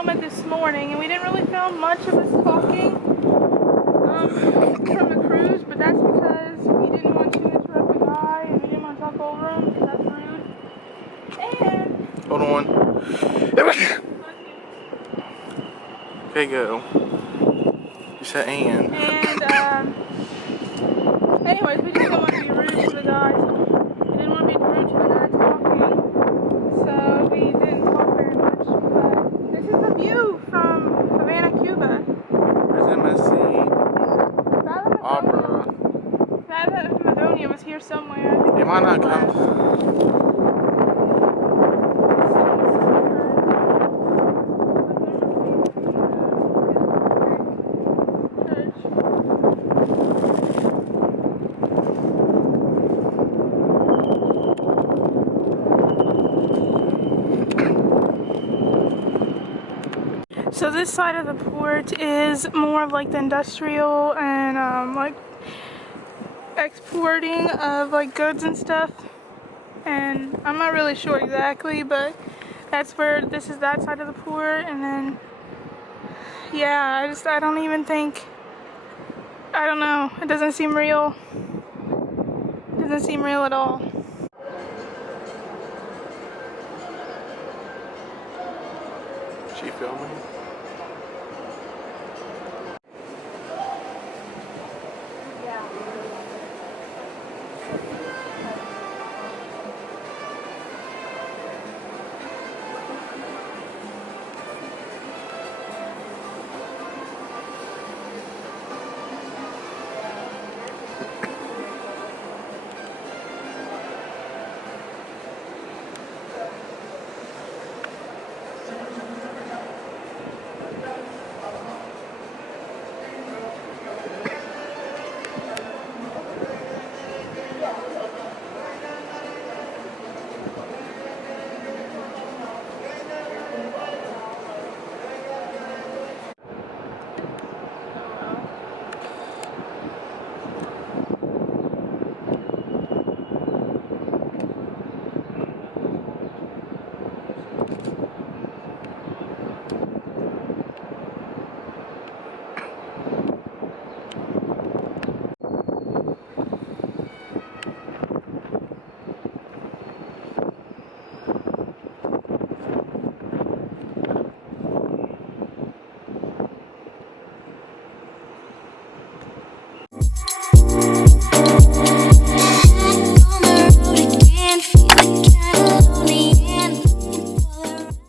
film it this morning, and we didn't really film much of us talking from the cruise, but that's because we didn't want to interrupt the guy, and we didn't want to talk over him, because that's rude. And... Hold on. Okay, go. You said and. And, anyways, we just didn't want to be rude to the guy. We didn't want to be rude to the guy talking, so we didn't talk very much. But this is the view from Havana, Cuba. There's MSC. Opera. That Madonia was here somewhere. It might not come. So this side of the port is more of like the industrial and like exporting of like goods and stuff, and I'm not really sure exactly, but that's where this is, that side of the port. And then yeah, I don't even think, I don't know, it doesn't seem real. It doesn't seem real at all. She filming? Yeah.